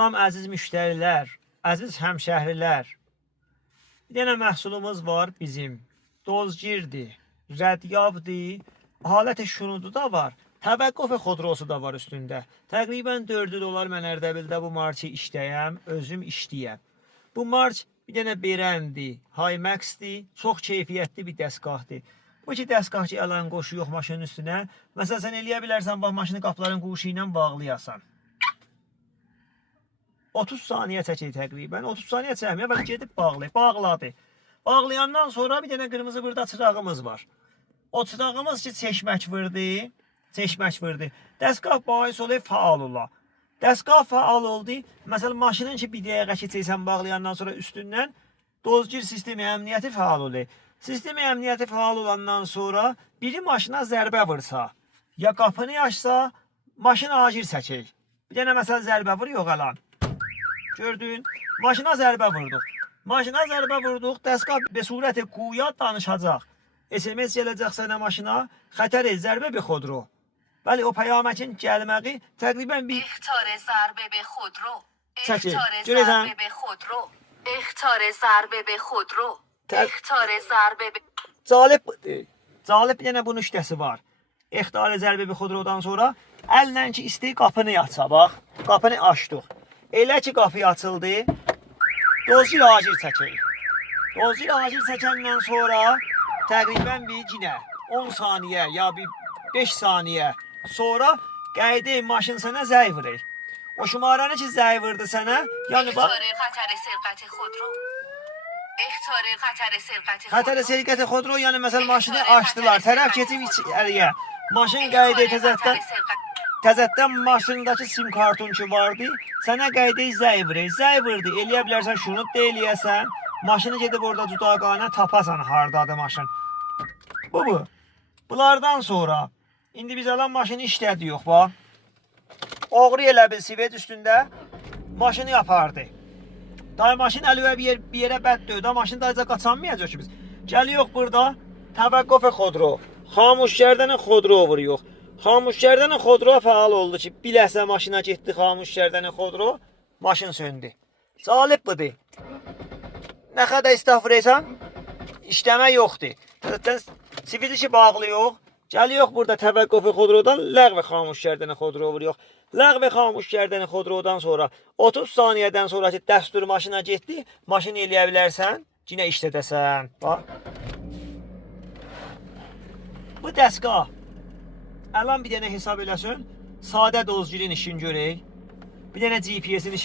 Salam əziz müştərilər, əziz həmşəhrilər. Bir dənə məhsulumuz var bizim. Dozgirdir, rədyabdır, halət-i şunudu da var. Təvəqqüf xodrosu da var üstündə. Təqribən 4 dolar mən Ərdəbildə bu marki işləyəm, özüm işləyəm. Bu mark bir dənə Berəndir, Himaxdir, çox keyfiyyətli bir dəstgahdır. Bu ki dəstgah ki, əlan qoşu yox maşının üstünə. Məsələn, sən eləyə bilərsən, bax, maşını qapıların quşu ilə bağlayasan. 30 saniyə çəkir təqribən. 30 saniyə çəkmir, belə gedib bağlayır. Bağladı. Bağlayandan sonra bir dənə qırmızı burada çırağımız var. O çırağımız ki, çeşmək vurdu. Çeşmək vurdu. Dəstgah bahis olur, faal ola. Dəstgah faal oldu. Məsələn, maşının ki, bir dəqiqə keçirsən bağlayandan sonra üstündən dozgir sistemi əmniyyəti faal olur. Sistemi əmniyyəti faal olandan sonra biri maşına zərbə vursa, ya qapını açsa, maşın acil çəkir. Bir dənə məsələn zərbə vur, yox əlan. Gördün, maşına zərbə vurduq. Maşına zərbə vurduq, dəstgah be surəti quya danışacaq. SMS gələcək sənə maşına, xətəri zərbə be xodro. Bəli, o pəyaməkin gəlməyi təqribən bir... اخطار ضربه به خودرو. چکه؟ اخطار جوری زن؟ ضربه به خودرو. اخطار ضربه به خودرو. اخطار ضربه به Calib bir dənə bunun işləsi var. İxtari zərbi bir xodrodan sonra əllə ki, istəyir qapını aça, bax. Qapını açdıq. Elə ki, qapı açıldı, dozgir acil çəkir. Dozgir acil çəkəndən sonra təqribən bir cinə 10 saniyə ya bir 5 saniyə sonra qaydı maşın sənə zəy vurur. O şumaranı ki, zəy vurdu sənə, yəni bax. اخطار خطر سرقت خودرو. اخطار خطر سرقت Xətər خودرو. sərqəti xodro, yəni məsəl maşını açdılar, tərəf keçib içəriyə. Maşın qaydı təzəddən maşındakı sim kartun ki vardı, sənə qaydı zəy vurur. Zəy vurdu, eləyə bilərsən şunu da eləyəsən, maşını gedib orada dudaqana tapasan hardadır maşın. Bu. Bunlardan sonra, indi biz alan maşını işlədik, bax. Oğru elə bil sivet üstündə maşını yapardı. Day maşın əlüvə bir yerə bəd döydə, maşın dayca qaçanmayacaq ki biz. Gəliyox burada, təvəqqüf xodro, xamuşgərdəni xodro vuruyox. Xamuşgərdəni xodro fəal oldu ki, biləsə maşına getdi xamuşgərdəni xodro, maşın söndü. Calib budur. Nə qədər istaf vuraysan, işləmə yoxdur. Sivili ki bağlıyıq, gəliyox burada təvəqqüf xodrodan ləğv xamuşgərdəni xodro vuruyox. Ləğv xamuşgərdəni xodrodan sonra 30 saniyədən sonra ki, dəstur maşına getdi, maşını eləyə bilərsən, yenə işlədəsən. Bax. Bu dəstgah. Əlan bir dənə hesab eləsin, sadə dozgirin işini görək. Bir dənə GPS-in işini